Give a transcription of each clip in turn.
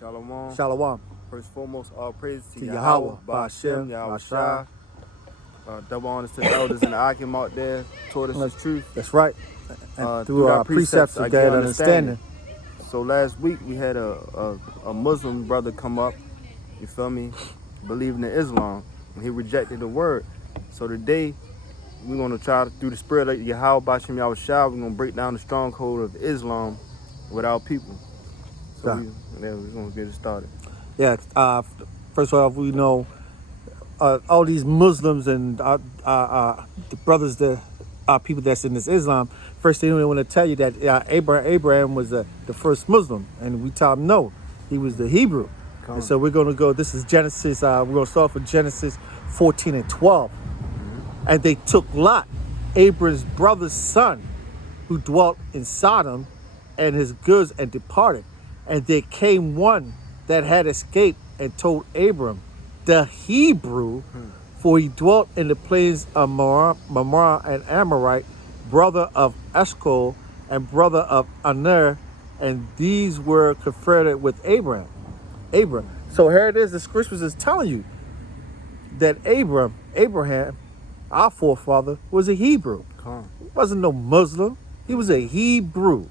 Shalom. Shalom. First and foremost, all praise to Yahweh, Yahweh, Ba'ashem, Ba'ashem, Yahweh Mashah. Shai. Double honors to the elders and the Akim out there, taught us the truth. That's right. And Through our our precepts I of get God understanding. So last week we had a Muslim brother come up, you feel me, believing in Islam. And he rejected the word. So today we're going to try to, through the spirit of Yahweh, Ba'ashem, Yahweh Shai, we're going to break down the stronghold of Islam with our people. So we're going to get it started. Yeah. First of all, we know all these Muslims and the brothers, the people that's in this Islam. First thing we want to tell you that Abraham was the first Muslim, and we tell them no, he was the Hebrew. And so we're going to go. This is Genesis. We're going to start with Genesis 14 and 12. And they took Lot, Abraham's brother's son, who dwelt in Sodom, and his goods, and departed. And there came one that had escaped and told Abram, the Hebrew, for he dwelt in the plains of Mamre and Amorite, brother of Eshcol and brother of Aner, and these were confederate with Abraham. So here it is, the scriptures is telling you that Abraham, our forefather, was a Hebrew. He wasn't no Muslim. He was a Hebrew.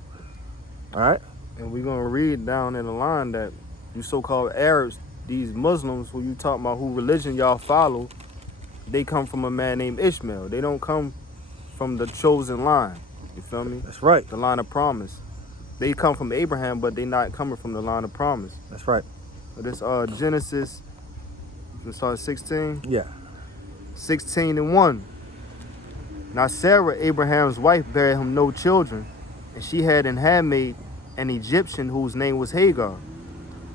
All right? And we're going to read down in the line that you so-called Arabs, these Muslims who you talking about, who religion y'all follow, they come from a man named Ishmael. They don't come from the chosen line. You feel me? That's right. The line of promise. They come from Abraham, but they not coming from the line of promise. That's right. So this Genesis, let's start at 16. Yeah. 16 and 1. Now Sarah, Abraham's wife, bare him no children, and she had an handmaid, an Egyptian, whose name was Hagar.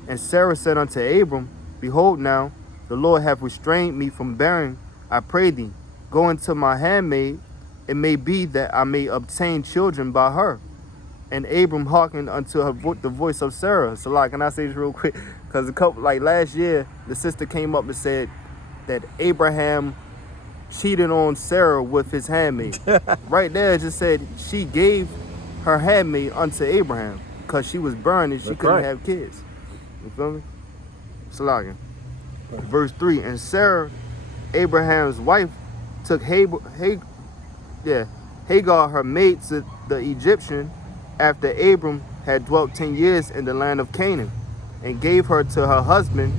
And Sarah said unto Abram, Behold now, the Lord hath restrained me from bearing. I pray thee, go into my handmaid, it may be that I may obtain children by her. And Abram hearkened unto the voice of Sarah. So like, can I say this real quick? Because last year, the sister came up and said that Abraham cheated on Sarah with his handmaid. Right there, it just said she gave her handmaid unto Abraham because she was burned and she couldn't have kids. You feel me? Salakin. Verse 3, and Sarah, Abraham's wife, took Hagar, her maid, to the Egyptian, after Abram had dwelt 10 years in the land of Canaan, and gave her to her husband,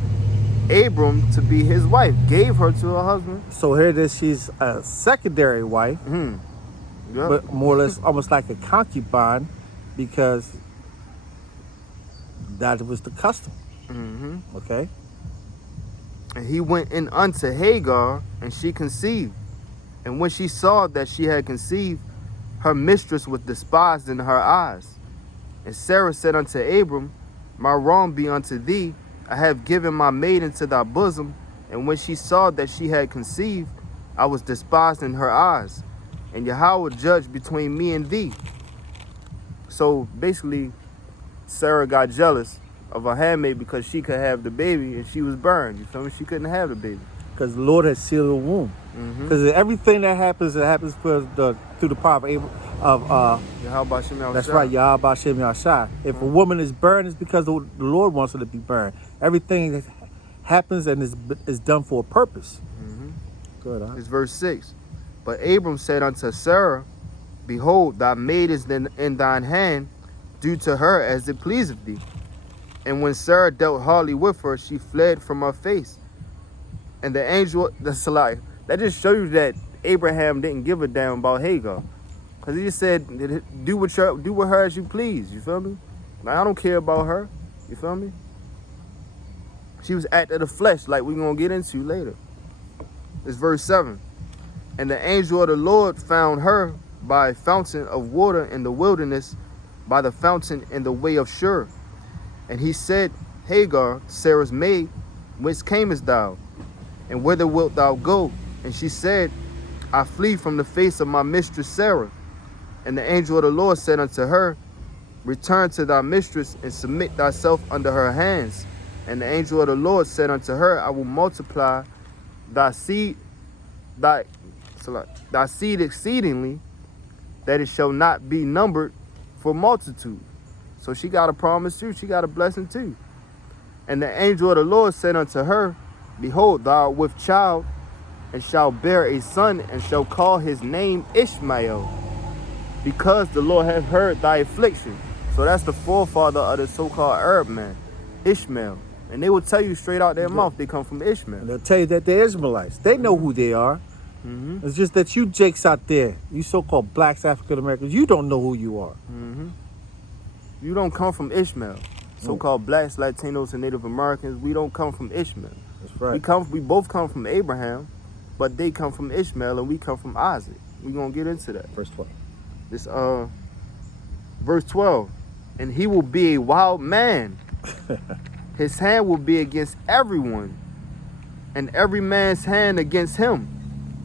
Abram, to be his wife. Gave her to her husband. So here it is, she's a secondary wife, Yep. but more or less almost like a concubine, because that was the custom. Okay? And he went in unto Hagar, and she conceived. And when she saw that she had conceived, her mistress was despised in her eyes. And Sarah said unto Abram, My wrong be unto thee, I have given my maid into thy bosom. And when she saw that she had conceived, I was despised in her eyes. And Yahweh judged between me and thee. So basically, Sarah got jealous of her handmaid because she could have the baby and she was burned. You feel me? She couldn't have the baby. Because the Lord had sealed the womb. Because everything that happens, it happens through the power of Yahweh Shem Yahweh that's Shai. right, Yahweh Ba'ashem Yahweh Shai. If a woman is burned, it's because the Lord wants her to be burned. Everything that happens and is done for a purpose. Good, It's verse 6. But Abram said unto Sarah, Behold, thy maid is in thine hand, do to her as it pleaseth thee. And when Sarah dealt hardly with her, she fled from her face. And the angel, that's a lie. That just shows you that Abraham didn't give a damn about Hagar. Because he just said, do with her as you please. You feel me? Like, I don't care about her. You feel me? She was act of the flesh, like we're going to get into later. It's verse 7. And the angel of the Lord found her by a fountain of water in the wilderness, by the fountain in the way of Shur. And he said, Hagar, Sarah's maid, whence camest thou? And whither wilt thou go? And she said, I flee from the face of my mistress Sarah. And the angel of the Lord said unto her, Return to thy mistress and submit thyself under her hands. And the angel of the Lord said unto her, I will multiply thy seed exceedingly, that it shall not be numbered for multitude. So she got a promise too. She got a blessing too. And the angel of the Lord said unto her, Behold, thou art with child, and shalt bear a son, and shall call his name Ishmael, because the Lord hath heard thy affliction. So that's the forefather of the so-called Arab man, Ishmael. And they will tell you straight out their mouth they come from Ishmael. And they'll tell you that they're Israelites. They know who they are. It's just that you jakes out there, you so-called blacks, African Americans, you don't know who you are. You don't come from Ishmael. So-called blacks, Latinos, and Native Americans, we don't come from Ishmael. That's right. We both come from Abraham, but they come from Ishmael and we come from Isaac. We're gonna get into that. Verse 12. This verse 12. And he will be a wild man. His hand will be against everyone, and every man's hand against him.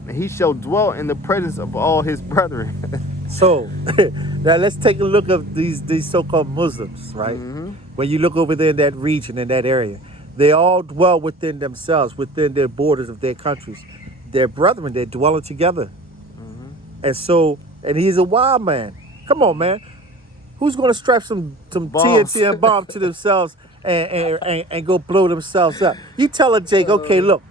And he shall dwell in the presence of all his brethren. So, now let's take a look at these so-called Muslims, right? When you look over there in that region, in that area, they all dwell within themselves, within their borders of their countries. They're brethren, they're dwelling together. And so, and he's a wild man. Come on, man. Who's going to strap some Bombs. TNT and bomb to themselves and go blow themselves up? You tell her, Jake, okay, look,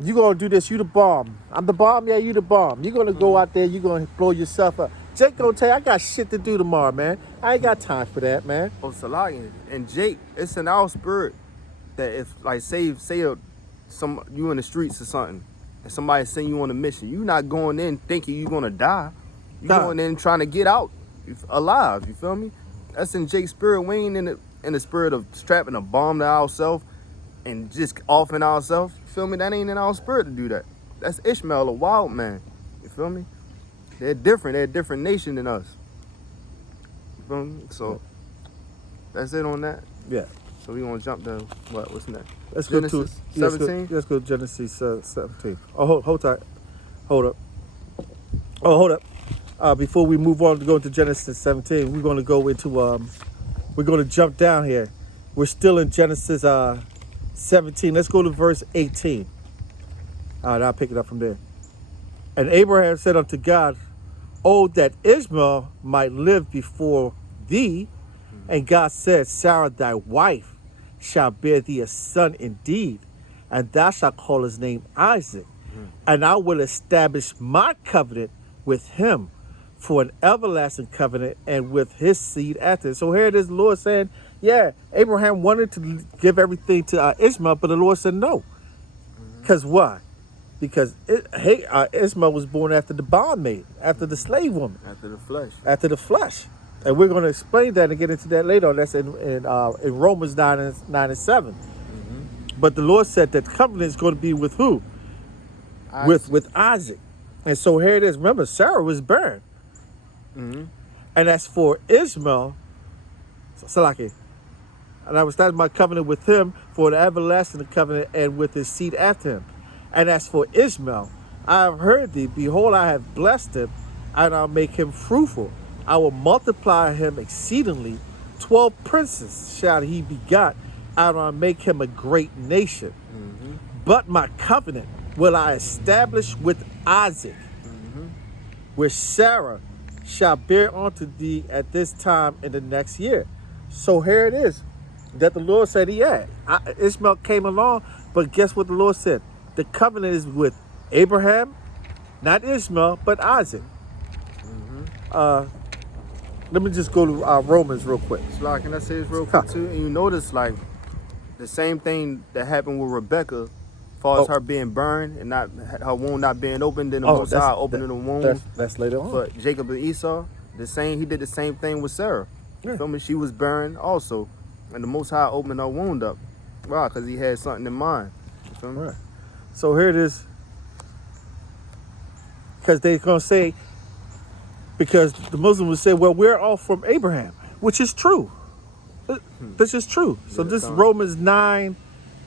you going to do this, you the bomb. I'm the bomb, yeah, you the bomb. You're going to go out there, you're going to blow yourself up. Jake going to tell you, I got shit to do tomorrow, man. I ain't got time for that, man. Oh, Salaki. And Jake, it's in our spirit that if, like, say you in the streets or something, and somebody send you on a mission, you not going in thinking you're going to die. You going in trying to get out alive, you feel me? That's in Jake's spirit. We ain't in the spirit of strapping a bomb to ourselves and just offing ourselves. You feel me? That ain't in our spirit to do that. That's Ishmael, a wild man. You feel me? They're different. They're a different nation than us. You feel me? So that's it on that. Yeah. So we gonna jump to what's next? Let's Genesis go to 17. Let's go to Genesis 17. Oh, hold tight. Hold up. Oh, hold up. Before we move on to go into Genesis 17, we're going to go into we're going to jump down here. We're still in Genesis 17. Let's go to verse 18. All right, I'll pick it up from there. And Abraham said unto God, "Oh, that Ishmael might live before thee." And God said, "Sarah thy wife shall bear thee a son indeed, and thou shalt call his name Isaac. And I will establish my covenant with him for an everlasting covenant, and with his seed after." So here it is, the Lord saying, yeah, Abraham wanted to give everything to Ishmael, but the Lord said no. Because why? Because Ishmael was born after the bondmaid, after the slave woman. After the flesh. After the flesh. And we're going to explain that and get into that later on. That's in Romans 9 and 7. But the Lord said that covenant is going to be with who? Isaac. With Isaac. And so here it is. Remember, Sarah was barren. And as for Ishmael, Salaki, and I will establish my covenant with him for an everlasting covenant, and with his seed after him. And as for Ishmael, I have heard thee. Behold, I have blessed him, and I'll make him fruitful. I will multiply him exceedingly. 12 princes shall he begot, and I'll make him a great nation. But my covenant will I establish with Isaac, which Sarah shall bear unto thee at this time in the next year. So here it is, that the Lord said, yeah, Ishmael came along, but guess what the Lord said? The covenant is with Abraham, not Ishmael, but Isaac. Let me just go to Romans real quick. So, can I say this real quick too? And you notice, like, the same thing that happened with Rebecca, as far as her being burned and not her womb not being opened, then the Most High opening the womb. That's later on. But Jacob and Esau, he did the same thing with Sarah. You feel me? She was burned also, and the Most High opened her wound up. Why? Because he had something in mind. You feel me? Right. So here it is. Because they're going to say, because the Muslims would say, well, we're all from Abraham, which is true. This is true. So this is Romans 9,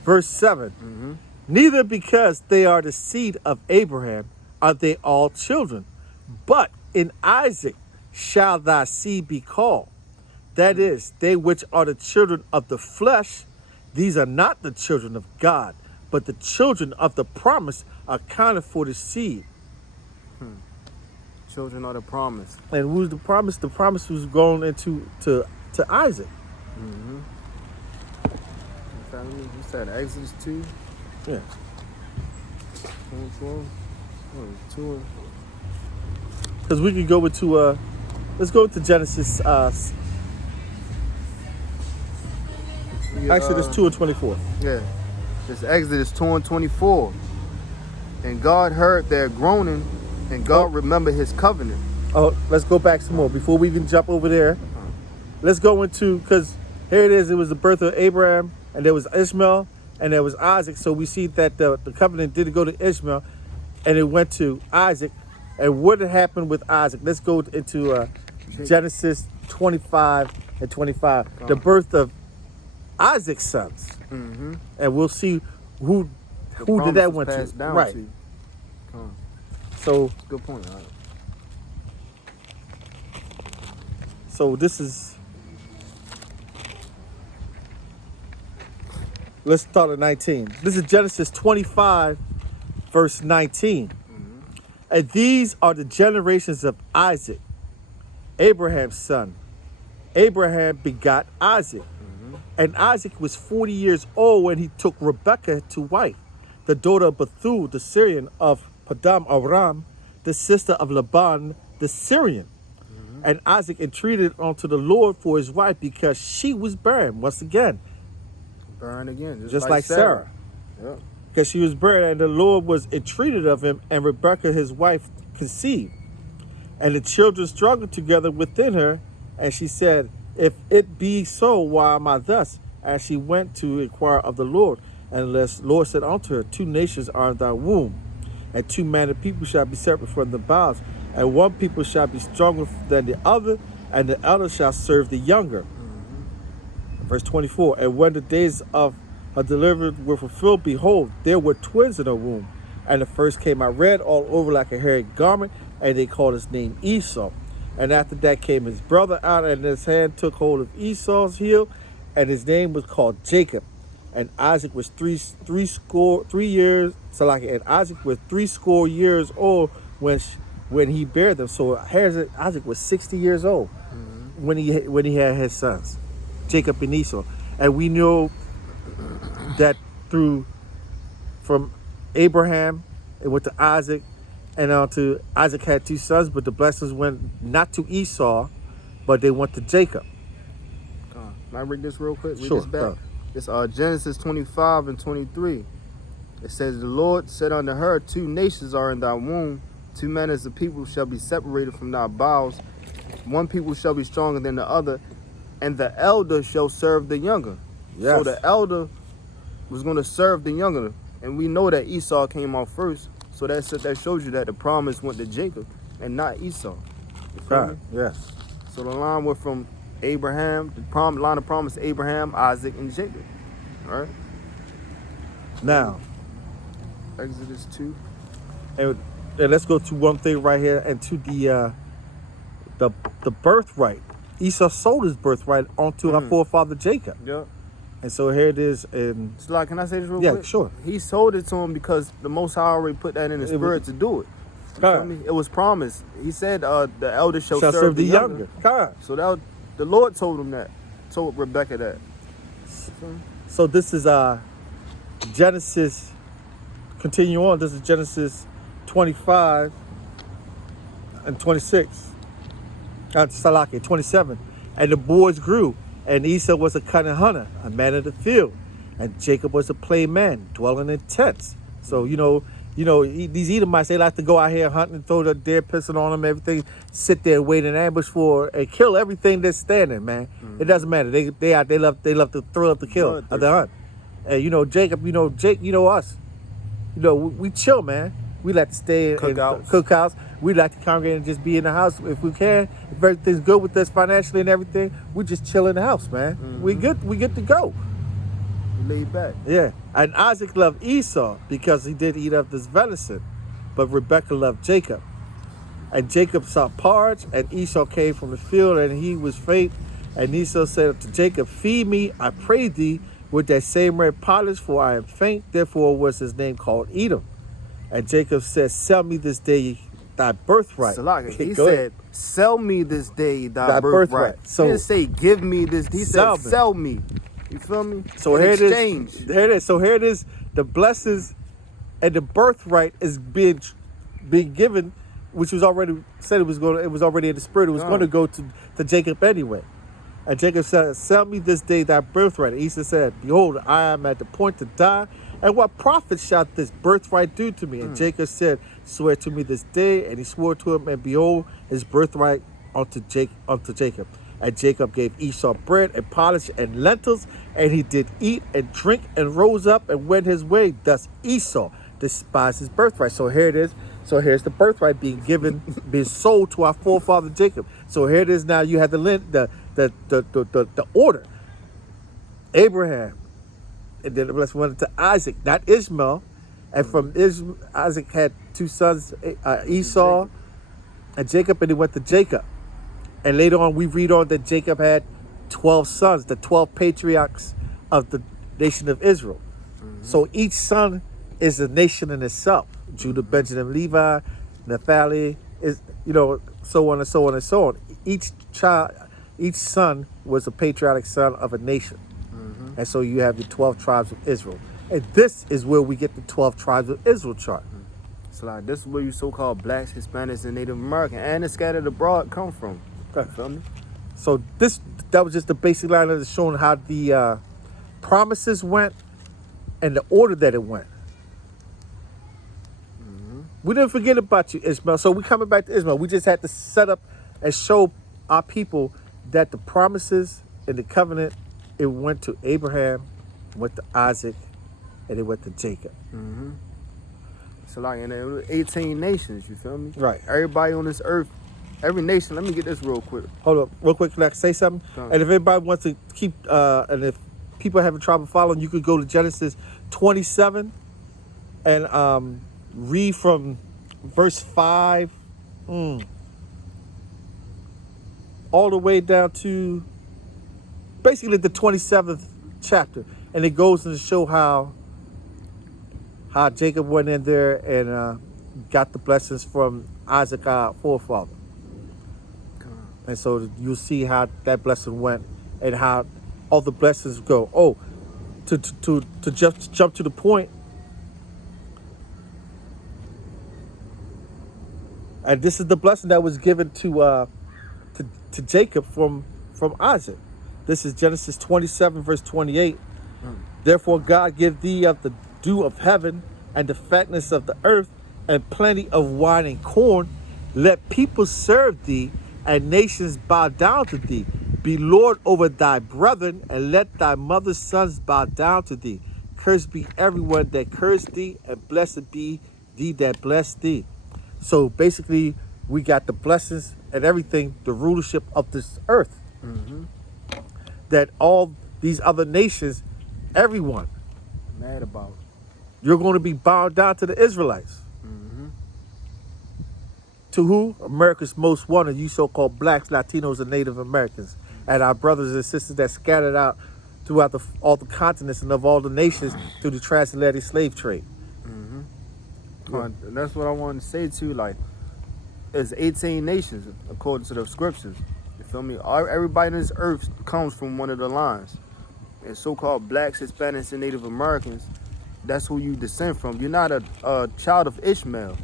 verse 7. Neither because they are the seed of Abraham are they all children, but in Isaac shall thy seed be called. That is, they which are the children of the flesh, these are not the children of God, but the children of the promise are counted for the seed. Children are the promise. And who's the promise? The promise was going into to Isaac. You said Exodus 2, Yeah. 24, 2. Because we could go into let's go to Genesis Exodus 2 and 24. Yeah. It's Exodus 2 and 24. And God heard their groaning, and God remembered his covenant. Oh, let's go back some more before we even jump over there. Let's go into, because here it is. It was the birth of Abraham, and there was Ishmael, and there was Isaac. So we see that the covenant didn't go to Ishmael, and it went to Isaac. And what had happened with Isaac? Let's go into Genesis 25 and 25. The birth of Isaac's sons. Mm-hmm. And we'll see who did that went to. Down right. to. Come on. So Good point. All right. So this is, let's start at 19. This is Genesis 25, verse 19. And these are the generations of Isaac, Abraham's son. Abraham begot Isaac. And Isaac was 40 years old when he took Rebekah to wife, the daughter of Bethuel, the Syrian of Padam Aram, the sister of Laban, the Syrian. And Isaac entreated unto the Lord for his wife because she was barren. Once again, Burn again. just like Sarah. Yeah. Because she was barren, and the Lord was entreated of him, and Rebekah his wife conceived. And the children struggled together within her, and she said, if it be so, why am I thus? And she went to inquire of the Lord. And the Lord said unto her, 2 nations are in thy womb, and 2 manner people shall be separate from the bowels. And one people shall be stronger than the other, and the elder shall serve the younger. Verse 24, and when the days of her delivery were fulfilled, behold, there were twins in her womb. And the first came out red all over like a hairy garment, and they called his name Esau. And after that came his brother out, and his hand took hold of Esau's heel, and his name was called Jacob. And Isaac was three years. So and Isaac was 60 years old when he bare them. So Isaac was 60 years old when he had his sons, Jacob and Esau. And we know that from Abraham, it went to Isaac, and on to Isaac had 2 sons, but the blessings went not to Esau, but they went to Jacob. Can I read this real quick? Read Sure. this back. It's Genesis 25 and 23. It says, the Lord said unto her, 2 nations are in thy womb, 2 manners of people shall be separated from thy bowels. One people shall be stronger than the other, and the elder shall serve the younger. Yes. So the elder was going to serve the younger. And we know that Esau came out first. So that shows you that the promise went to Jacob and not Esau. You feel me? Yes. So the line went from Abraham, line of promise to Abraham, Isaac, and Jacob. All right? Now, Exodus 2. and let's go to one thing right here, and to the birthright. Esau sold his birthright onto our forefather Jacob. Yeah. And so here it is in... So like, can I say this real Yeah, quick? sure. He sold it to him because the Most High already put that in his spirit to do it. You feel me? It was promised. He said the elder shall serve the younger. God. So the Lord told him that. Told Rebekah that. So this is Genesis, continue on, this is Genesis 25 and 26. Salaki, 27. And the boys grew, and Esau was a cunning hunter, a man of the field. And Jacob was a plain man, dwelling in tents. So, these Edomites, they like to go out here hunting and throw the deer pistol on them, everything, sit there and wait in ambush for and kill everything that's standing, man. It doesn't matter. They love the thrill of the kill, of the hunt. And Jacob, Jake, us. We chill, man. We like to stay in cookouts. We like to congregate and just be in the house if we can. If everything's good with us financially and everything, we just chill in the house, man. We good to go. Laid back. Yeah. And Isaac loved Esau because he did eat of this venison, but Rebekah loved Jacob. And Jacob saw parch, and Esau came from the field, and he was faint. And Esau said to Jacob, feed me, I pray thee, with that same red polish, for I am faint. Therefore was his name called Edom. And Jacob said, sell me this day thy birthright. He said, sell me this day thy birthright. So he didn't say give me this. He said, sell me. You feel me? So In here it exchange. is. Here it is. So here it is. The blessings and the birthright is being given, which was already said it was already in the spirit. It was going to go to Jacob anyway. And Jacob said, "Sell me this day thy birthright." And Esau said, "Behold, I am at the point to die, and what profit shall this birthright do to me?" And Jacob said, "Swear to me this day." And he swore to him, and behold, his birthright unto Jacob. And Jacob gave Esau bread and pottage and lentils, and he did eat and drink and rose up and went his way. Thus Esau despised his birthright. So here it is. So here's the birthright being given, being sold to our forefather Jacob. So here it is. Now you have the order. Abraham, and then the blessing went to Isaac, not Ishmael. And from Isaac had two sons, Esau and Jacob, and he went to Jacob. And later on, we read on that Jacob had 12 sons, the 12 patriarchs of the nation of Israel. So each son is a nation in itself. Judah, Benjamin, Levi, Naphtali, is, so on and so on and so on. Each son was a patriotic son of a nation. And so you have the 12 tribes of Israel. And this is where we get the 12 tribes of Israel chart. So like this is where you so-called blacks, Hispanics, and Native American and the scattered abroad come from. Okay. Feel me? So that was just the basic line of showing how the promises went and the order that it went. We didn't forget about you, Ishmael. So we coming back to Ishmael. We just had to set up and show our people that the promises and the covenant, it went to Abraham, went to Isaac, and it went to Jacob. So like in the 18 nations, you feel me? Right. Everybody on this earth, every nation. Let me get this real quick. Hold up, real quick. Can I say something? Go. And if anybody wants to keep, and if people having trouble following, you could go to Genesis 27 and read from verse 5 all the way down to basically the 27th chapter. And it goes to show how Jacob went in there and got the blessings from Isaac, our forefather. And so you'll see how that blessing went and how all the blessings go. Oh, to jump to the point. And this is the blessing that was given to Jacob from Isaac. This is Genesis 27, verse 28. Therefore God give thee of the dew of heaven and the fatness of the earth and plenty of wine and corn. Let people serve thee and nations bow down to thee. Be Lord over thy brethren, and let thy mother's sons bow down to thee. Cursed be everyone that cursed thee, and blessed be thee that blessed thee. So basically, we got the blessings and everything, the rulership of this earth. That all these other nations, everyone, Mad about. you're going to be bowed down to the Israelites. To who? America's most wanted, you so-called blacks, Latinos, and Native Americans, and our brothers and sisters that scattered out throughout all the continents and of all the nations through the transatlantic slave trade. And that's what I wanted to say too. Like, it's 18 nations according to the scriptures. You feel me? Everybody on this earth comes from one of the lines. And so-called blacks, Hispanics, and Native Americans, that's who you descend from. You're not a child of Ishmael.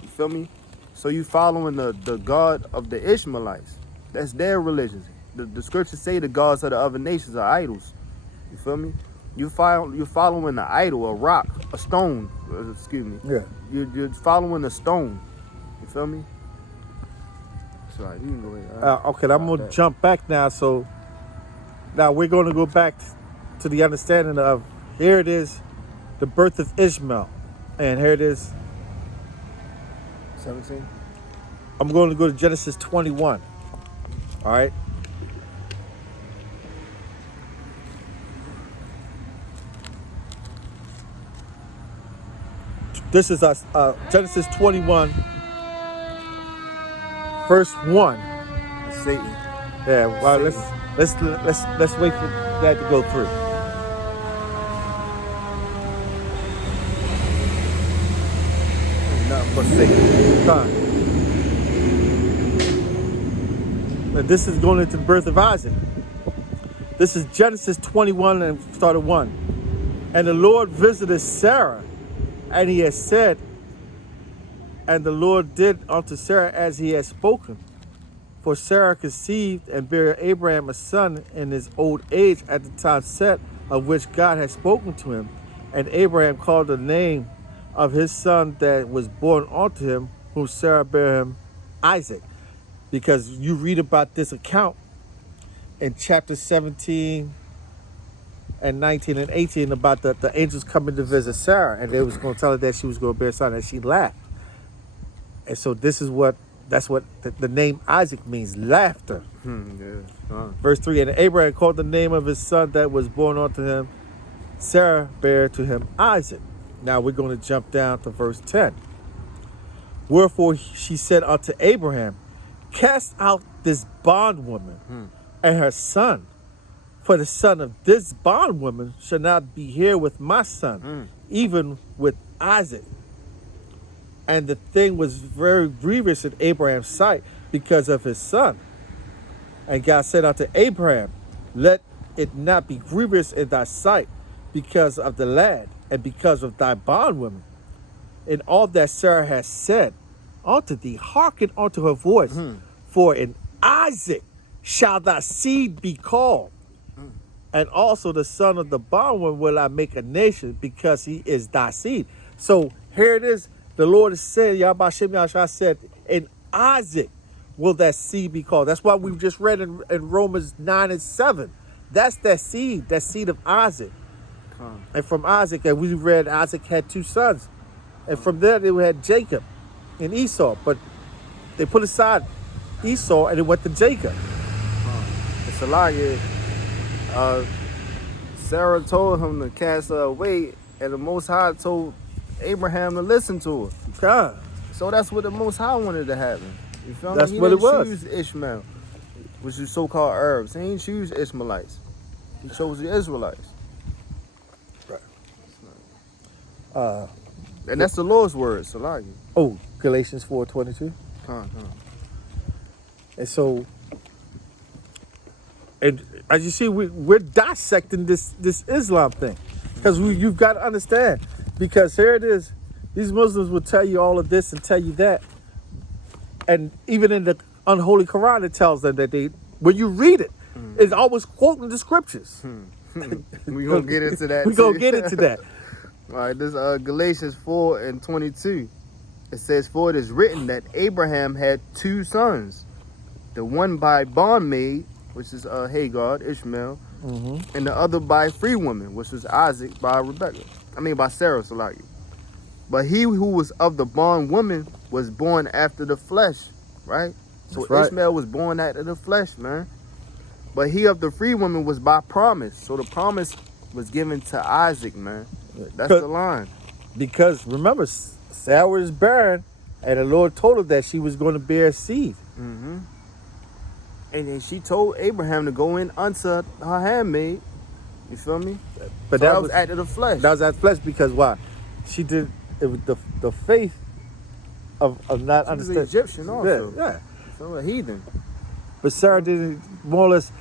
You feel me? So you following the God of the Ishmaelites. That's their religion. The scriptures say the gods of the other nations are idols. You feel me? You're following the idol, a rock, a stone. Excuse me. Yeah. You're following a stone. You feel me? Sorry, you can go ahead. Okay, I'm going to jump back now. So now we're going to go back to the understanding of, here it is, the birth of Ishmael. And here it is. 17. I'm going to go to Genesis 21. All right. This is Genesis 21, verse 1. Satan. Yeah. Well, let's wait for that to go through. Nothing but Satan. Fine. And this is going into the birth of Isaac. This is Genesis 21 and start at 1. And the Lord visited Sarah, and he had said, and the Lord did unto Sarah as he had spoken. For Sarah conceived and bare Abraham a son in his old age at the time set of which God had spoken to him. And Abraham called the name of his son that was born unto him, whom Sarah bare him, Isaac. Because you read about this account in chapter 17 and 19 and 18 about the angels coming to visit Sarah, and they was going to tell her that she was going to bear a son, and she laughed. And so that's what the name Isaac means, laughter. Verse 3, and Abraham called the name of his son that was born unto him, Sarah bare to him Isaac. Now we're going to jump down to verse 10. Wherefore she said unto Abraham, cast out this bondwoman and her son, for the son of this bondwoman shall not be here with my son, even with Isaac. And the thing was very grievous in Abraham's sight because of his son. And God said unto Abraham, let it not be grievous in thy sight because of the lad and because of thy bondwoman. And all that Sarah has said unto thee, hearken unto her voice. For in Isaac shall thy seed be called. And also the son of the bondwoman will I make a nation, because he is thy seed. So here it is. The Lord is saying, Yahbashim Yahshua said, in Isaac will that seed be called. That's why we just read in Romans 9 and 7. That's that seed of Isaac. And from Isaac, and we read Isaac had 2 sons. And from there they had Jacob and Esau. But they put aside Esau and it went to Jacob. It's a lie. Sarah told him to cast her away, and the Most High told Abraham to listen to her. God. So that's what the Most High wanted to happen. You feel me? That's He what it didn't was. choose Ishmael, which is so-called Arabs. He didn't choose Ishmaelites. He chose the Israelites. Right. And that's the Lord's word, Salagi. Oh, Galatians 4:22. And so, and as you see, we're dissecting this Islam thing, because you've got to understand. Because here it is, these Muslims will tell you all of this and tell you that, and even in the unholy Quran, it tells them that when you read it, it's always quoting the scriptures. We gonna get into that. We gonna get into that. All right, this Galatians 4 and 22. It says, for it is written that Abraham had 2 sons, the one by bondmaid, which is Hagar, Ishmael, and the other by free woman, which was Isaac by by Sarah, Salaki. But he who was of the bondwoman was born after the flesh, right? So That's right. Ishmael was born after the flesh, man. But he of the free woman was by promise. So the promise was given to Isaac, man. That's the line. Because remember, Sarah was barren, and the Lord told her that she was going to bear a seed. And then she told Abraham to go in unto her handmaid. You feel me? But so that was after the flesh. That was after the flesh because why? She did it with the faith of not she understanding. was an Egyptian also. Yeah. So a heathen. But Sarah didn't, more or less,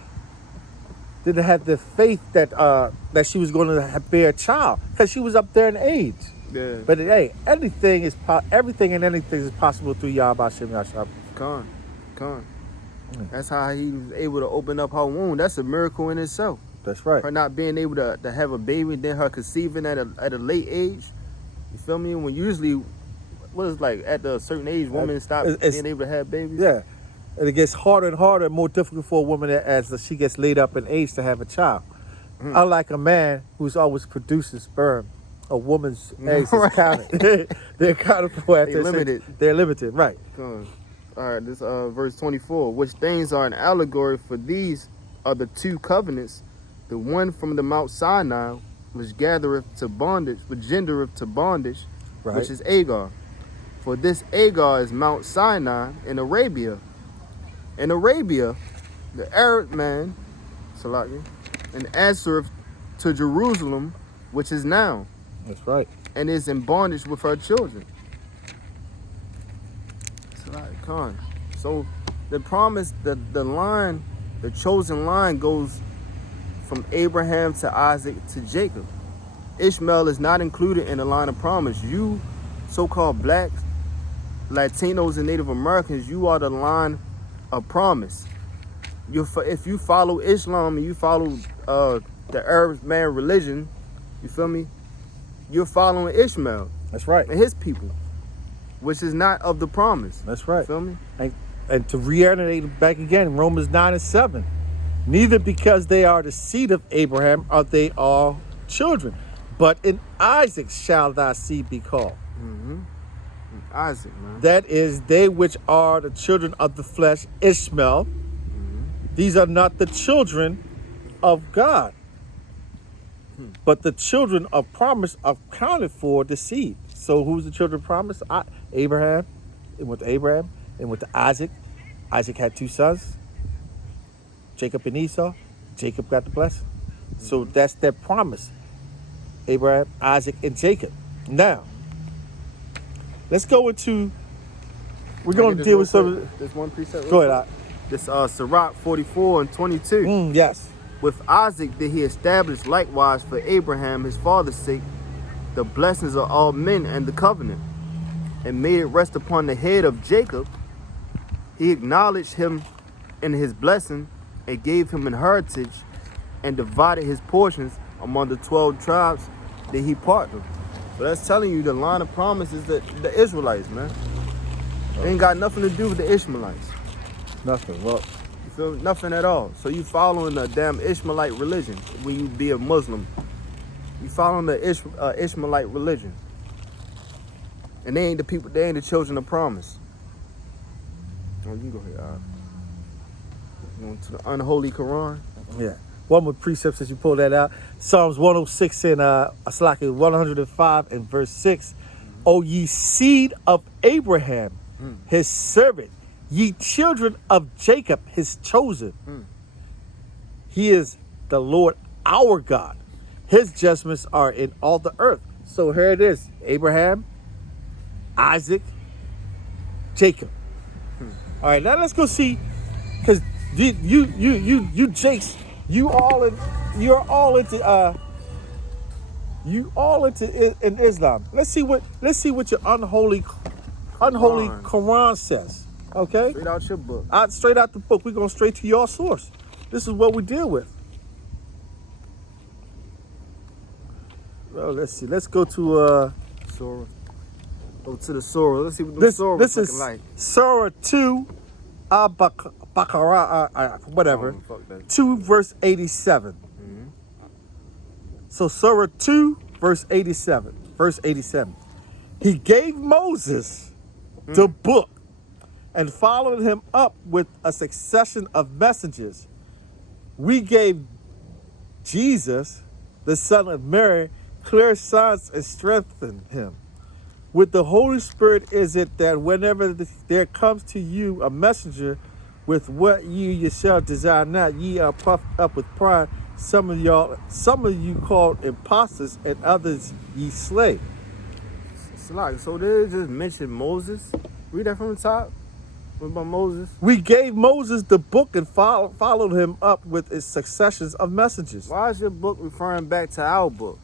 didn't have the faith that she was going to bear a child, because she was up there in age. Yeah. But hey, everything and anything is possible through Yahweh Shem Yahshua. Con. That's how he was able to open up her womb. That's a miracle in itself. That's right. Her not being able to have a baby, then her conceiving at a late age. You feel me? When usually, what is like at a certain age, women stop being able to have babies. Yeah. And it gets harder and harder and more difficult for a woman as she gets laid up in age to have a child. Unlike a man who's always producing sperm, a woman's eggs is counted. They're counted for after they're limited, right. All right, this verse 24. Which things are an allegory, for these are the 2 covenants, the one from the Mount Sinai, which gathereth to bondage, which gendereth to bondage, right. which is Agar. For this Agar is Mount Sinai in Arabia. In Arabia, the Arab man, Salaki, and answereth to Jerusalem, which is now. That's right. And is in bondage with her children. Salaki Khan. So the promise, the line, the chosen line goes from Abraham to Isaac to Jacob. Ishmael is not included in the line of promise. You so-called blacks, Latinos, and Native Americans, you are the line of promise. If you follow Islam and you follow the Arab man religion, you feel me? You're following Ishmael. That's right. And his people, which is not of the promise. That's right. You feel me? And to reiterate it back again, Romans 9:7. Neither because they are the seed of Abraham are they all children, but in Isaac shall thy seed be called. Mm-hmm. Isaac, man. That is, they which are the children of the flesh, Ishmael. These are not the children of God, but the children of promise are counted for the seed. So who's the children of promise? Abraham. It went to Abraham. It went to Isaac. Isaac had 2 sons, Jacob and Esau. Jacob got the blessing. So that's their promise. Abraham, Isaac, and Jacob. Now, let's go into, we're going to deal with some of this one precept. Go ahead. This Sirach 44 and 22. Yes. With Isaac did he establish likewise for Abraham his father's sake the blessings of all men and the covenant, and made it rest upon the head of Jacob. He acknowledged him in his blessing and gave him an heritage and divided his portions among the 12 tribes that he partnered. So that's telling you the line of promise is the Israelites, man. It ain't got nothing to do with the Ishmaelites. Nothing. Well, You feel me? Nothing at all. So you following the damn Ishmaelite religion when you be a Muslim. You following the Ishmaelite religion. And they ain't the people, they ain't the children of promise. Oh, you can go ahead. Going to the unholy Quran. yeah. One more precept since you pulled that out. Psalms 106 and 105 and verse 6. O ye seed of Abraham, his servant, ye children of Jacob, his chosen. He is the Lord our God. His judgments are in all the earth. So here it is. Abraham, Isaac, Jacob. All right, now let's go see, because you Jakes, you're all into in Islam. Let's see what your unholy Quran says. Okay? Straight out your book. Straight out the book. We're going straight to your source. This is what we deal with. Well, let's see. Let's go to Surah. Go to the Surah. Let's see what the Surah this is is looking like. Surah 2 Baqarah, whatever. Oh, fuck that. 2 verse 87. So Surah 2 verse 87. Verse 87. He gave Moses the book and followed him up with a succession of messengers. We gave Jesus, the son of Mary, clear signs and strengthened him. With the Holy Spirit is it that whenever there comes to you a messenger with what you yourself desire not, ye are puffed up with pride. Some of you called impostors, and others ye slay. So they just mentioned Moses. Read that from the top. What about Moses? We gave Moses the book and followed him up with its successions of messengers. Why is your book referring back to our book?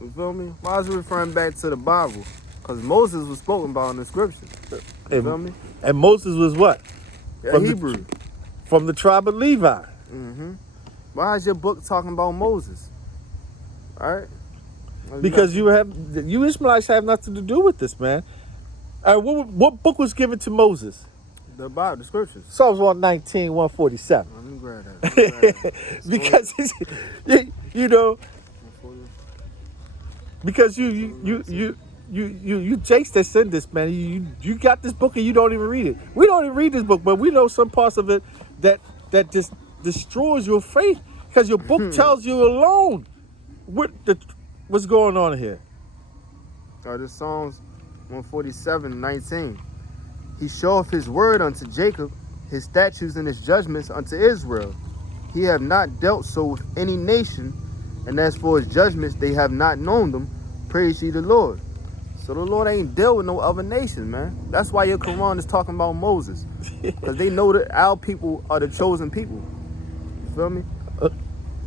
You feel me? Why is it referring back to the Bible? Because Moses was spoken about in the scriptures. You feel me? And Moses was what? Yeah, Hebrew. From the tribe of Levi. Why is your book talking about Moses? All right? Because you Ishmaelites have nothing to do with this, man. What book was given to Moses? The Bible, the scriptures. Psalms 119, 147. Let me grab that. Because you know, because you Jakes that send this, man. You got this book and you don't even read it. We don't even read this book, but we know some parts of it that just destroys your faith, because your book tells you alone what's going on here. This Psalms 147:19. He showeth his word unto Jacob, his statutes and his judgments unto Israel. He have not dealt so with any nation, and as for his judgments, they have not known them. Praise ye the Lord. So the Lord ain't dealt with no other nation, man. That's why your Quran is talking about Moses, because they know that our people are the chosen people. You feel me?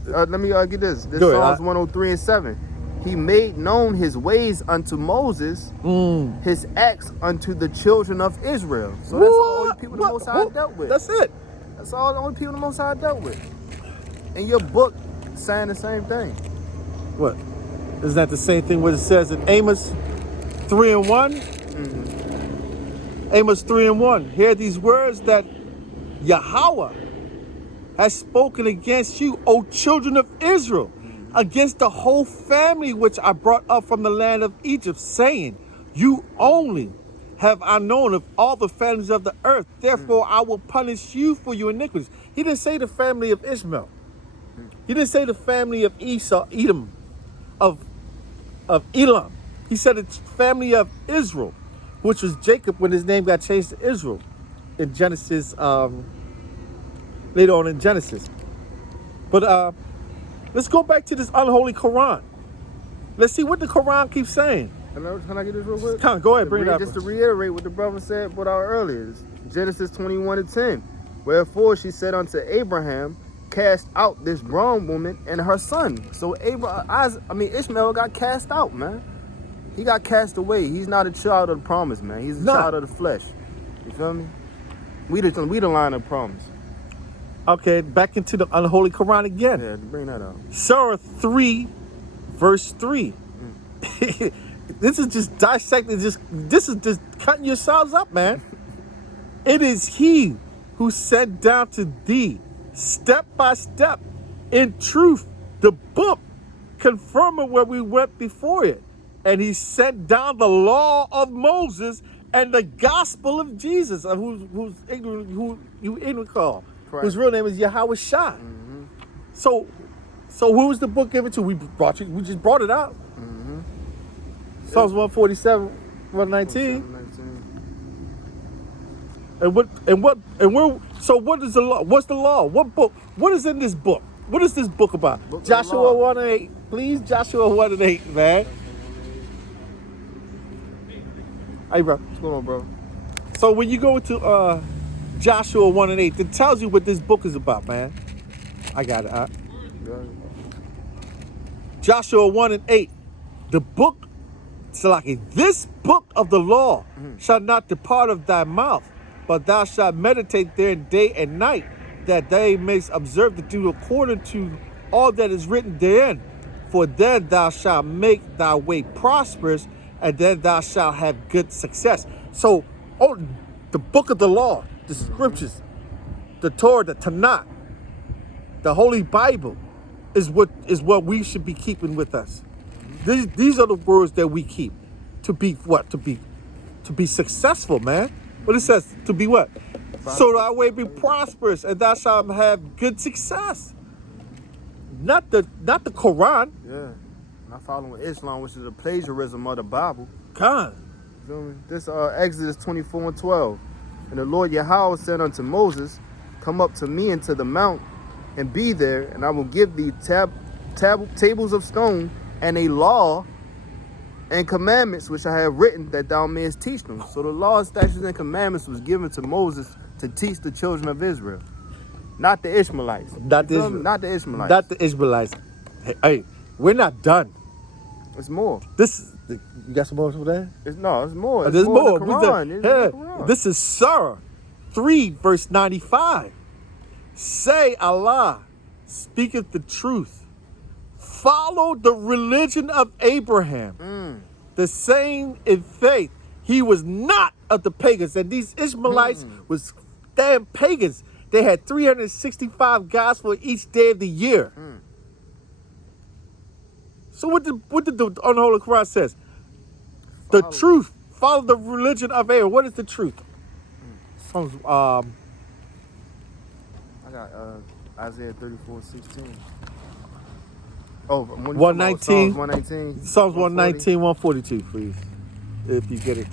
let me get this. This Go ahead, Psalms 103 and 7. He made known his ways unto Moses, his acts unto the children of Israel. So that's all the only people the Most High dealt with. That's it. That's all the only people the Most High dealt with. And your book saying the same thing. What? Isn't that the same thing what it says in Amos 3 and 1? Amos 3 and 1. Hear these words that Yahweh has spoken against you, O children of Israel, against the whole family which I brought up from the land of Egypt, saying, you only have I known of all the families of the earth. Therefore, I will punish you for your iniquities. He didn't say the family of Ishmael. He didn't say the family of Esau, Edom, of Elam. He said it's family of Israel, which was Jacob when his name got changed to Israel in Genesis, later on in Genesis. But let's go back to this unholy Quran. Let's see what the Quran keeps saying. Can I get this real quick? Come on, go ahead, bring it up. Just to reiterate what the brother said about our earlier. Genesis 21 and 10. Wherefore she said unto Abraham, cast out this bondwoman and her son. So Ishmael got cast out, man. He got cast away. He's not a child of the promise, man. He's a child of the flesh. You feel me? We the line of promise. Okay, back into the unholy Quran again. Yeah, bring that up. Surah 3, verse 3. This is just dissecting. This is just cutting yourselves up, man. It is He who sent down to thee, step by step, in truth, the book, confirming where we went before it. And He sent down the law of Moses and the gospel of Jesus, who you ignorant call, whose real name is Yahweh Shah. So who was the book given to? We just brought it out. Psalms 147, 119. So what is the law? What's the law? What book? What is in this book? What is this book about? Joshua 1 and 8. Please, Joshua 1 and 8, man. Hey, bro. What's going on, bro? So when you go to Joshua 1 and 8, it tells you what this book is about, man. I got it. Joshua 1 and 8. The book, Salaki, this book of the law shall not depart of thy mouth, but thou shalt meditate therein day and night, that thou mayest observe to do according to all that is written therein. For then thou shalt make thy way prosperous, and then thou shalt have good success. So, the book of the law, the scriptures, the Torah, the Tanakh, the Holy Bible, is what we should be keeping with us. These are the words that we keep to be what? To be successful, man. What it says, to be what? So thy way be prosperous, and thou shalt have good success. Not the Quran. Yeah. Not following Islam, which is a plagiarism of the Bible. God. You feel me? This Exodus 24 and 12. And the Lord Yahweh said unto Moses, come up to me into the mount, and be there, and I will give thee tables of stone, and a law and commandments which I have written, that thou mayest teach them. So the law, statutes, and commandments was given to Moses to teach the children of Israel, not the Ishmaelites. Not the Ishmaelites. Not the Ishmaelites. Hey, we're not done. It's more. You got some more for that? It's more. There's more. The Quran. This is Surah 3, verse 95. Say Allah speaketh the truth. Follow the religion of Abraham, the same in faith. He was not of the pagans. And these Ishmaelites was damn pagans. They had 365 gods for each day of the year. So what the unholy Quran says? The truth. Follow the religion of Abraham. What is the truth? I got Isaiah 34:16. Oh, 119. Psalms 119. Psalms 119, 142, please, if you get it.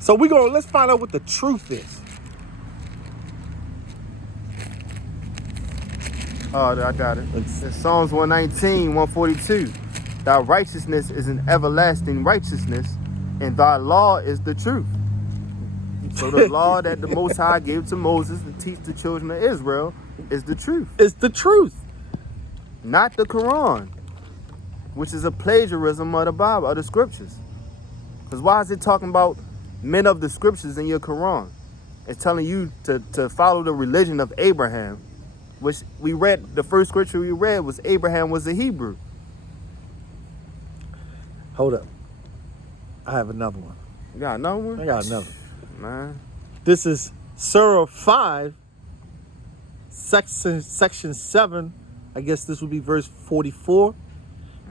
So let's find out what the truth is. Oh, I got it. It's Psalms 119, 142. Thy righteousness is an everlasting righteousness, and thy law is the truth. So the law that the Most High gave to Moses to teach the children of Israel is the truth. It's the truth. not the Quran, which is a plagiarism of the Bible, of the scriptures. Because why is it talking about men of the scriptures in your Quran? It's telling you to follow the religion of Abraham, which we read, the first scripture we read was Abraham was a Hebrew. Hold up. I have another one. You got another one? I got another. Man. This is Surah 5, section 7. I guess this would be verse 44.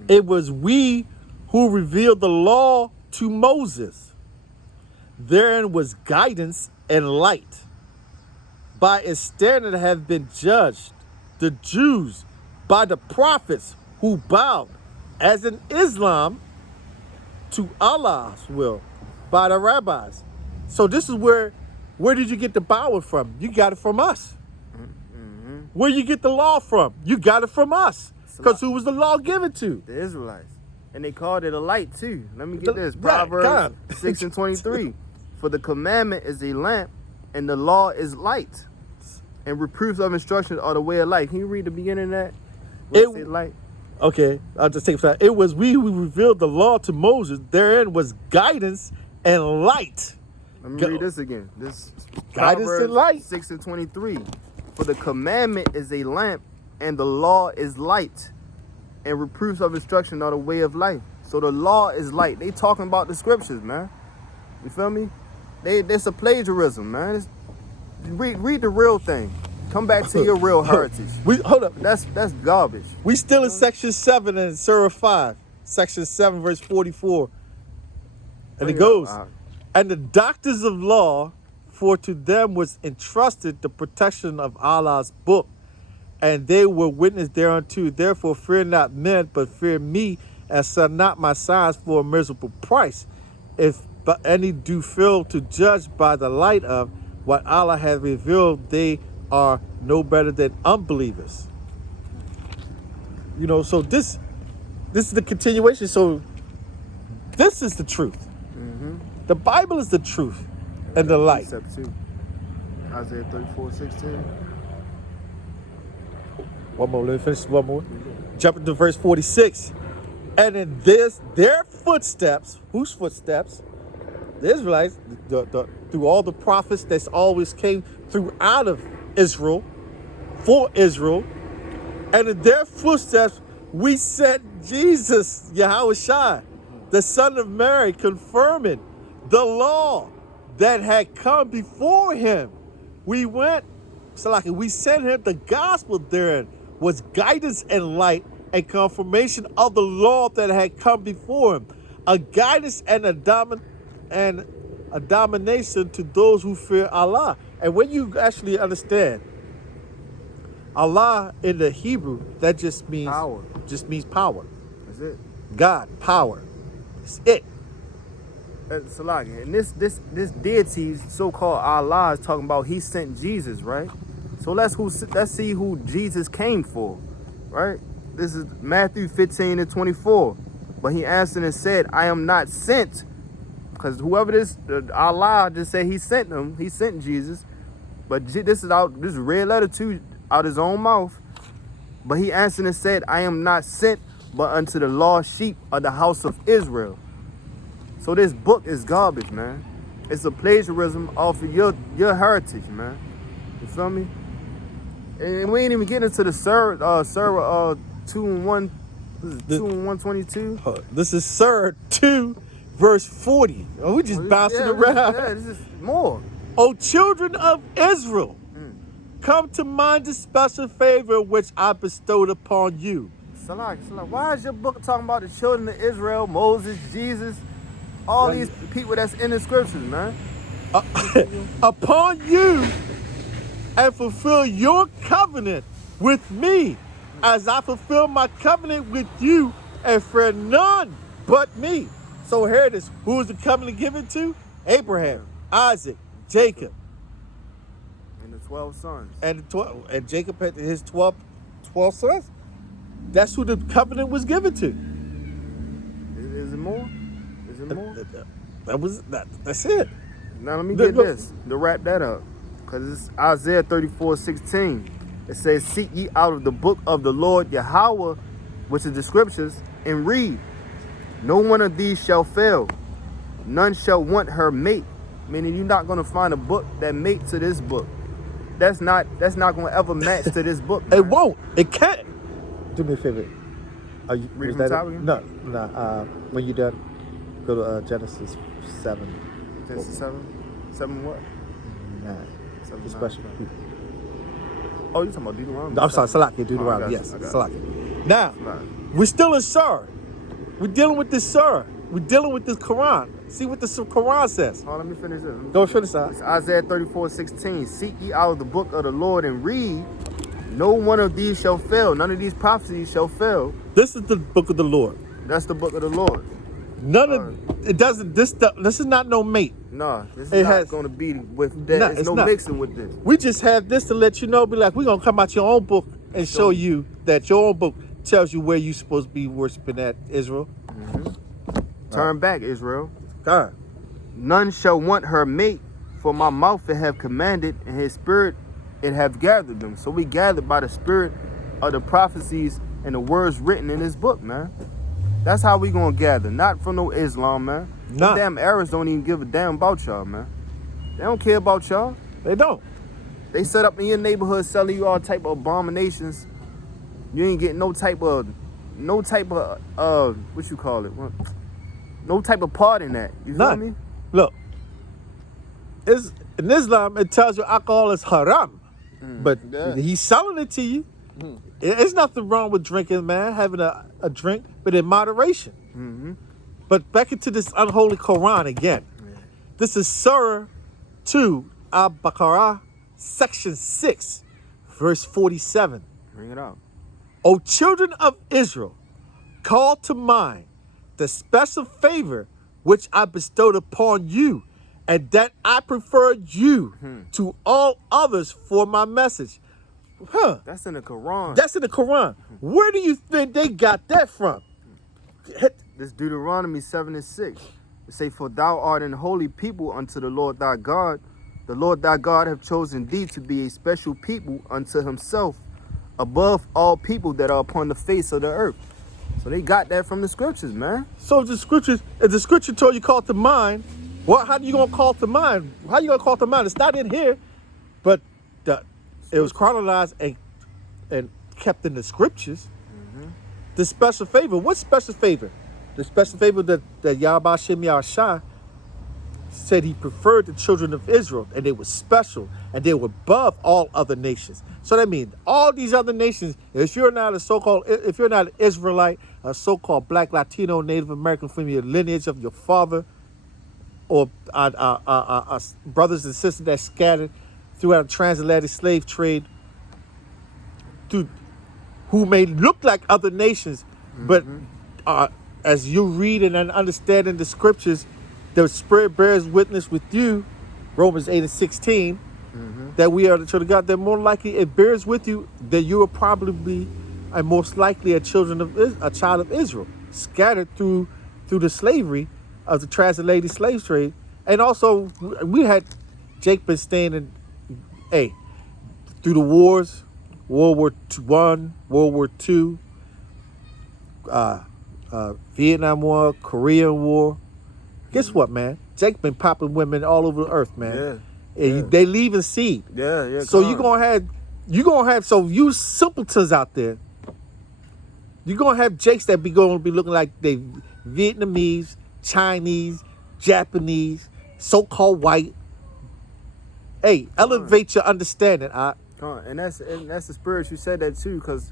It was we who revealed the law to Moses. Therein was guidance and light. By its standard have been judged the Jews by the prophets who bowed, as in Islam, to Allah's will by the rabbis. So this is where did you get the bowing from? You got it from us. Mm-hmm. Where you get the law from? You got it from us. Because who was the law given to? The Israelites. And they called it a light too. Let me get this. Right, Proverbs 6 and 23. For the commandment is a lamp, and the law is light. And reproofs of instruction are the way of life. Can you read the beginning of that? What's it light? Okay, I'll just take it from that. It was we who revealed the law to Moses. Therein was guidance and light. Let me read this again. This Guidance Proverbs and light. 6 and 23. For the commandment is a lamp, and the law is light. And reproofs of instruction are the way of life. So the law is light. They talking about the scriptures, man. You feel me? It's a plagiarism, man. Read the real thing. Come back to your real heritage. Hold up. That's garbage. We still in section 7 in Surah 5. Section 7, verse 44. And it goes, and the doctors of law, for to them was entrusted the protection of Allah's book, and they were witness thereunto. Therefore fear not men, but fear me, and sell not my signs for a miserable price. If but any do fail to judge by the light of what Allah hath revealed, they are no better than unbelievers. You know, so this is the continuation. So this is the truth. Mm-hmm. The Bible is the truth and the light. Except 2. Isaiah 34:16. One more, let me finish one more. Jumping to verse 46. And in this, their footsteps, whose footsteps? The Israelites, through all the prophets that's always came through out of Israel, for Israel. And in their footsteps, we sent Jesus, Yahushua, the son of Mary, confirming the law that had come before him. We sent him the gospel therein was guidance and light and confirmation of the law that had come before him, a guidance and a domination to those who fear Allah. And when you actually understand Allah in the Hebrew, that just means power. Power. That's it. God, power. It's it. Salaki, and this deity, so-called Allah, is talking about he sent Jesus, right? So let's see who Jesus came for, right? This is Matthew 15 and 24. But he answered and said, I am not sent, because whoever Allah just said he sent him, he sent Jesus. But this is red letter too, out his own mouth. But he answered and said, I am not sent, but unto the lost sheep of the house of Israel. So this book is garbage, man. It's a plagiarism off of your heritage, man. You feel me? And we ain't even getting into the Surah 2 and 1. This is 2 and 122. This is Surah 2, verse 40. Oh, we just bouncing around. This is more. O children of Israel, come to mind the special favor which I bestowed upon you. Salah, why is your book talking about the children of Israel, Moses, Jesus, all these people that's in the scriptures, man? Upon you, and fulfill your covenant with me, as I fulfill my covenant with you, and for none but me. So here it is. Who was the covenant given to? Abraham, Isaac, Jacob. And the 12 sons. And Jacob had his 12 sons. That's who the covenant was given to. Is it more? Is it more? That's it. Now let me get this to wrap that up, because it's Isaiah 34:16. It says, seek ye out of the book of the Lord Yahweh, which is the scriptures, and read. No one of these shall fail. None shall want her mate. Meaning you're not going to find a book that mate to this book. That's not going to ever match to this book, man. It won't. It can't. Do me a favor. Are you Read was from the that top it? again? No. When you're done, go to Genesis 7. Genesis 7? 7 what? 9. 7, The 9, special 9. people. Oh, you're talking about Deuteronomy? I'm sorry, 7. Salakia, Deuteronomy. Yes, I got Salakia. Now, Right. we're still in Surah. We're dealing with this Surah. We're dealing with this Quran. See what the Quran says. Hold on, let me finish this. Go finish that. It's Isaiah 34:16. Seek ye out of the book of the Lord and read. No one of these shall fail. None of these prophecies shall fail. This is the book of the Lord. That's the book of the Lord. None of it doesn't. This is not no mate. No, this is It not has- going to be with that. No, There's it's no not. mixing with this. We just have this to let you know. Be like, we're gonna come out your own book and show you that your own book tells you where you're supposed to be worshiping at, Israel. Turn back, Israel. God. None shall want her mate, for my mouth it have commanded, and his spirit it have gathered them. So we gathered by the spirit of the prophecies and the words written in this book, man. That's how we gonna gather, not from no Islam, man. Nah. Them damn Arabs don't even give a damn about y'all, man. They don't care about y'all. They don't. They set up in your neighborhood selling you all type of abominations. You ain't getting no type of what you call it? What? No type of part in that. You feel None. me? Look, in Islam it tells you alcohol is haram, but yeah. he's selling it to you. There's nothing wrong with drinking, man. Having a drink, but in moderation. But back into this unholy Quran again. This is Surah 2 Al-Baqarah, section 6, verse 47. Bring it out. O children of Israel, call to mind the special favor which I bestowed upon you, and that I preferred you to all others for my message. That's in the Quran. That's in the Quran. Where do you think they got that from? This Deuteronomy 7:6. It say, for thou art an holy people unto the Lord thy God. The Lord thy God have chosen thee to be a special people unto himself, above all people that are upon the face of the earth. So they got that from the scriptures, man. So if the scripture told you call to mind, well, how you gonna call to mind? How you gonna call to mind? It's not in here, but it was chronologized and kept in the scriptures. The special favor. What special favor? The special favor that Yahweh Shem Yahshua said he preferred the children of Israel, and they were special, and they were above all other nations. So that means all these other nations, if you're not an Israelite, a so-called Black, Latino, Native American from your lineage of your father, or brothers and sisters that scattered throughout the transatlantic slave trade, who may look like other nations, but as you read and understand in the scriptures, the Spirit bears witness with you, Romans 8:16, that we are the children of God. That more likely it bears with you that you will probably be, and most likely, a child of Israel, scattered through the slavery of the transatlantic slave trade. And also, we had Jake been staying in, through the wars, World War I, World War II, Vietnam War, Korean War. Guess what, man? Jake been popping women all over the earth, man. Yeah. And they leaving seed. Yeah. So you gonna have so you simpletons out there. You're gonna have Jakes that gonna be looking like they Vietnamese, Chinese, Japanese, so-called white. Hey, elevate your understanding. And that's the spirit. You said that too, because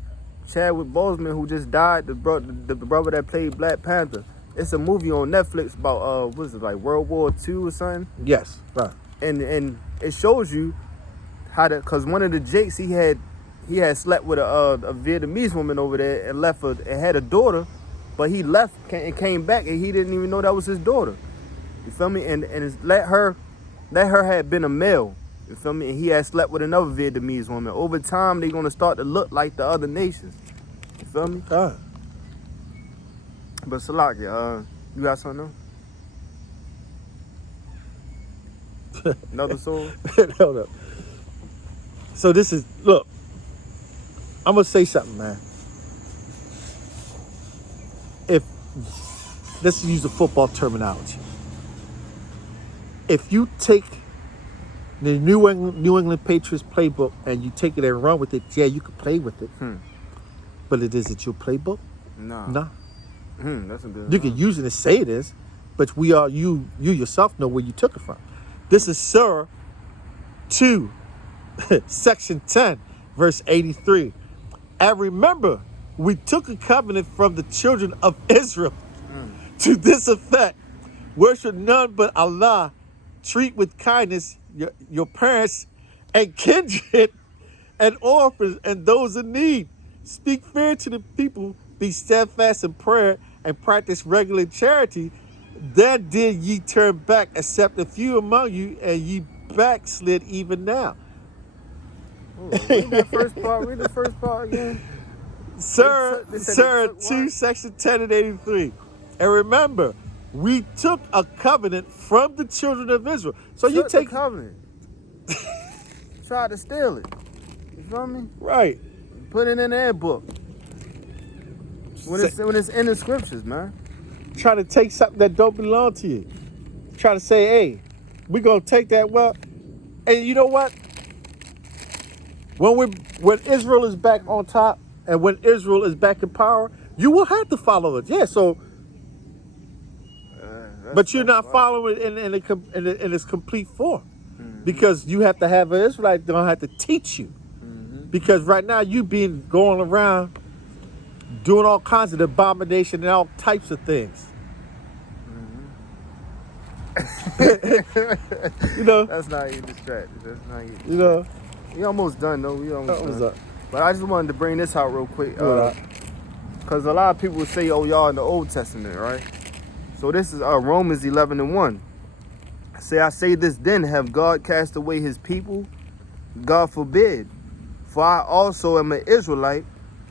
Chadwick Boseman, who just died, the brother that played Black Panther. It's a movie on Netflix about what is it, like World War II or something? Yes, right. And it shows you how to, because one of the Jakes he had slept with a Vietnamese woman over there and left her and had a daughter, but he left and came back and he didn't even know that was his daughter. You feel me? And it's let her had been a male. You feel me? And he had slept with another Vietnamese woman. Over time, they're gonna start to look like the other nations. You feel me? But Salakia, you got something else? Another soul? Hold up. So this is, look, I'm gonna say something, man. If let's use the football terminology. If you take the New England Patriots playbook and you take it and run with it, yeah, you can play with it. But is it your playbook? Nah. Nah. That's a good You can use it and say it is, but you yourself know where you took it from. This is Surah 2, section 10, verse 83. And remember, we took a covenant from the children of Israel to this effect. Worship none but Allah. Treat with kindness your parents and kindred and orphans and those in need. Speak fair to the people. Be steadfast in prayer and practice regular charity. Then did ye turn back, except a few among you, and ye backslid even now. Read that first part. Read the first part again. Sir, They took 2, what? section 10 and 83. And remember, we took a covenant from the children of Israel. So you Took take the covenant. Tried to steal it. You feel me? right. Put it in their book. When it's in the scriptures, man. Try to take something that don't belong to you. Try to say, hey, we're gonna take that. Well, and you know what? When Israel is back on top and when Israel is back in power, you will have to follow it. Yeah. So, but you're not following it in its complete form, because you have to have an Israelite gonna have to teach you. Because right now you been going around doing all kinds of abomination and all types of things. You know. That's not you distracted. That's not you. You know. We almost done though. We almost That was done. up. But I just wanted to bring this out real quick. What up? Because a lot of people say, oh, y'all in the Old Testament, right? So this is Romans 11:1. I say this then, have God cast away his people? God forbid. For I also am an Israelite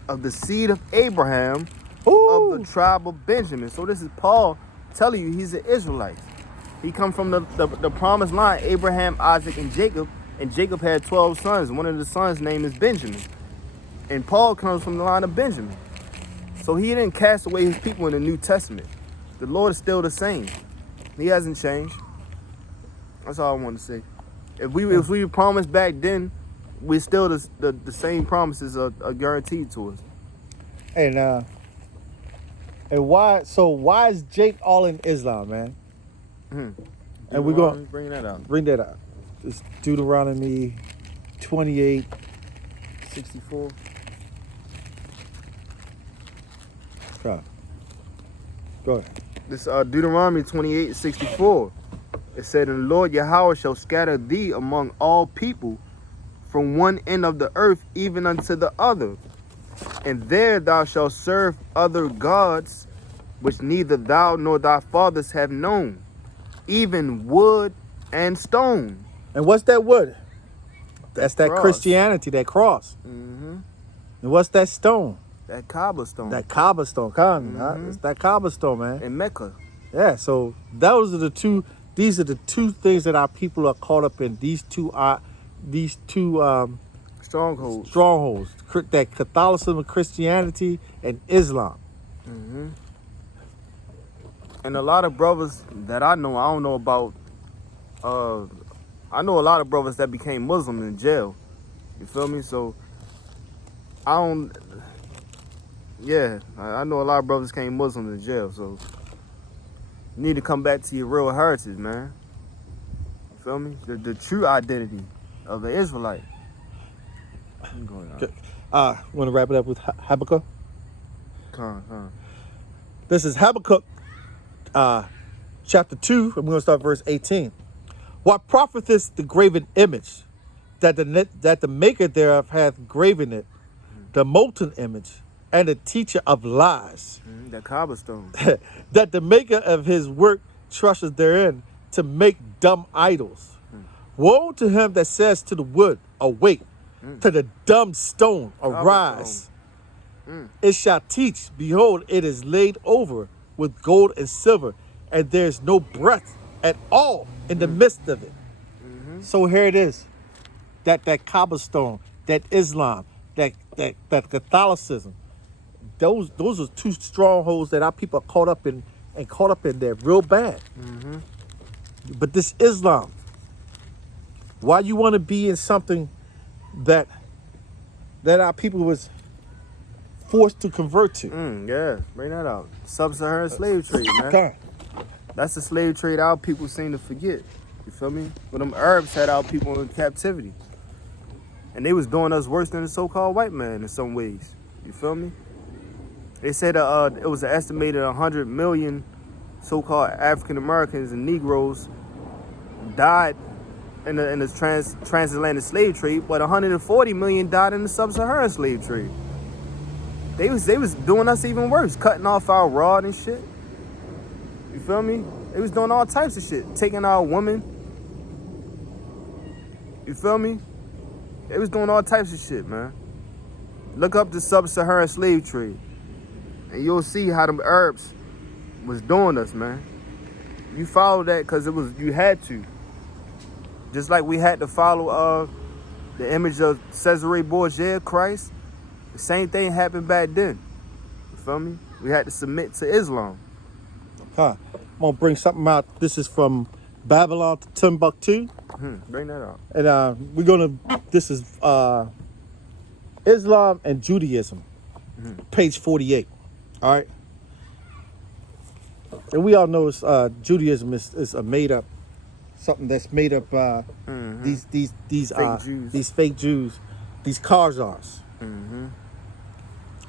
of the seed of Abraham, of the tribe of Benjamin. So this is Paul telling you he's an Israelite. He come from the promised line, Abraham, Isaac, and Jacob. And Jacob had 12 sons. One of the sons' name is Benjamin. And Paul comes from the line of Benjamin. So he didn't cast away his people in the New Testament. The Lord is still the same. He hasn't changed. That's all I want to say. If we promised back then, we still the same promises are guaranteed to us. And why is Jake all in Islam, man? And we're going to bring that out. bring that out. It's Deuteronomy 28. 64. Go ahead. This Deuteronomy 28:64. It said, and the Lord Yahweh shall scatter thee among all people from one end of the earth even unto the other. And there thou shalt serve other gods, which neither thou nor thy fathers have known, even wood and stone. And what's that wood? That's that cross. Christianity, that cross. And what's that stone? That cobblestone. That cobblestone. It's that cobblestone, man. In Mecca. Yeah, so these are the two things that our people are caught up in. These two Strongholds. That Catholicism, Christianity, and Islam. And a lot of brothers that I don't know about, I know a lot of brothers that became Muslim in jail. You feel me? So, I know a lot of brothers became Muslim in jail. So, you need to come back to your real heritage, man. You feel me? The true identity of the Israelite. Want to wrap it up with Habakkuk? Come on. This is Habakkuk chapter 2. I'm going to start verse 18. What profiteth the graven image, that the maker thereof hath graven it, the molten image, and the teacher of lies, That cobblestone. that the maker of his work trusteth therein, to make dumb idols. Woe to him that says to the wood, awake, to the dumb stone, arise. It shall teach, behold, it is laid over with gold and silver, and there is no breath at all in the midst of it. So here it is. That cobblestone, that Islam, that that Catholicism. Those are two strongholds that our people are caught up in there real bad. But this Islam, why you want to be in something that our people was forced to convert to? Yeah, bring that out. Sub-Saharan slave trade, man. Okay. That's the slave trade our people seem to forget. You feel me? When them Arabs had our people in captivity. And they was doing us worse than the so-called white man in some ways. You feel me? They said it was an estimated 100 million so-called African Americans and Negroes died in the transatlantic slave trade, but 140 million died in the sub-Saharan slave trade. They was doing us even worse, cutting off our rod and shit. You feel me? They was doing all types of shit, taking our women. You feel me? They was doing all types of shit, man. Look up the sub-Saharan slave trade, and you'll see how them Arabs was doing us, man. You follow that because you had to. Just like we had to follow the image of Cesare Borgia, Christ. The same thing happened back then. You feel me? We had to submit to Islam. I'm gonna bring something out. This is from Babylon to Timbuktu. Bring that out. And this is Islam and Judaism, page 48. All right. And we all know Judaism is a made up, something that's made up these Fake Jews. these fake Jews, these Khazars.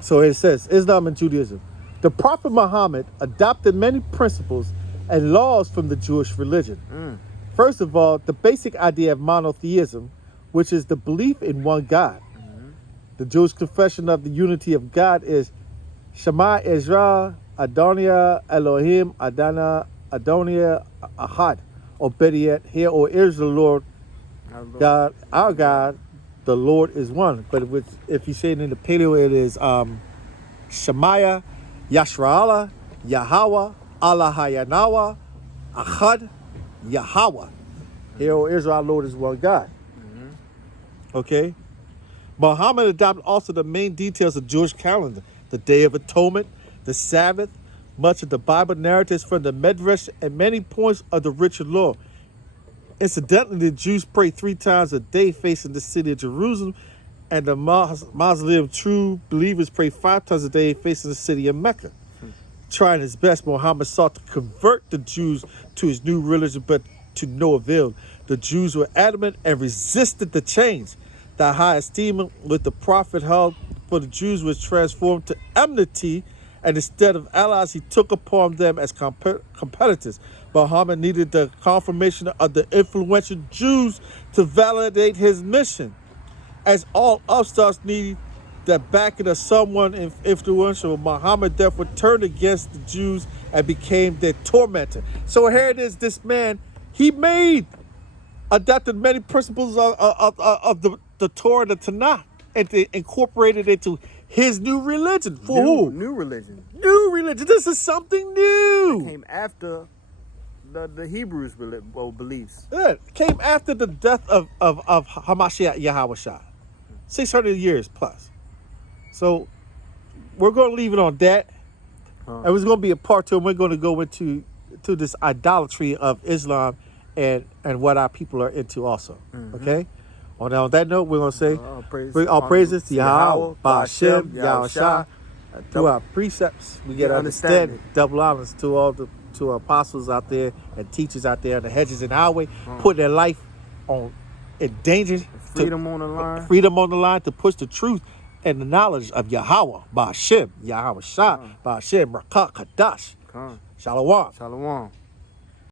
So it says Islam and Judaism. The Prophet Muhammad adopted many principles and laws from the Jewish religion. First of all, the basic idea of monotheism, which is the belief in one God. The Jewish confession of the unity of God is Shema Israel, Adonia Elohim, Adonia Ahad. Obedient, hear, O Israel, Lord God, our God, the Lord is one. But if you say it in the Paleo, it is Shemaya, Yashra'ala, Yahweh, Allah Hayanawa, Ahad, Yahweh. Hear, O Israel, our Lord is one God. Okay? Muhammad adopted also the main details of Jewish calendar, the Day of Atonement, the Sabbath, much of the Bible narratives from the Medrash, and many points of the ritual law. Incidentally, the Jews pray 3 times a day facing the city of Jerusalem, and the Muslim true believers pray 5 times a day facing the city of Mecca. Trying his best, Muhammad sought to convert the Jews to his new religion, but to no avail. The Jews were adamant and resisted the change. The high esteem which the Prophet held for the Jews was transformed to enmity, and instead of allies, he took upon them as competitors. Muhammad needed the confirmation of the influential Jews to validate his mission, as all upstarts need the backing of someone influential. Muhammad therefore turned against the Jews and became their tormentor. So here it is, this man, he adopted many principles of the Torah, the Tanakh, and incorporated it into his new religion. For who? New religion. New religion. This is something new. It came after the Hebrews' beliefs. Yeah, it came after the death of Hamashiach Yahawashah. 600 years plus. So we're going to leave it on that. And it's going to be a part 2. And we're going to go into this idolatry of Islam and what our people are into also. Okay? On that note, we're going to say, bring all praises to Yahweh, Ba'ashem, Yahushua. Through our precepts, we get understanding. Double honors to all to apostles out there and teachers out there on the hedges and highway, put their life in danger. Freedom on the line. Freedom on the line to push the truth and the knowledge of Yahweh, Ba'ashem, Yahushua, Ba'ashem, Rakah, Kadash. Shalom. Shalom.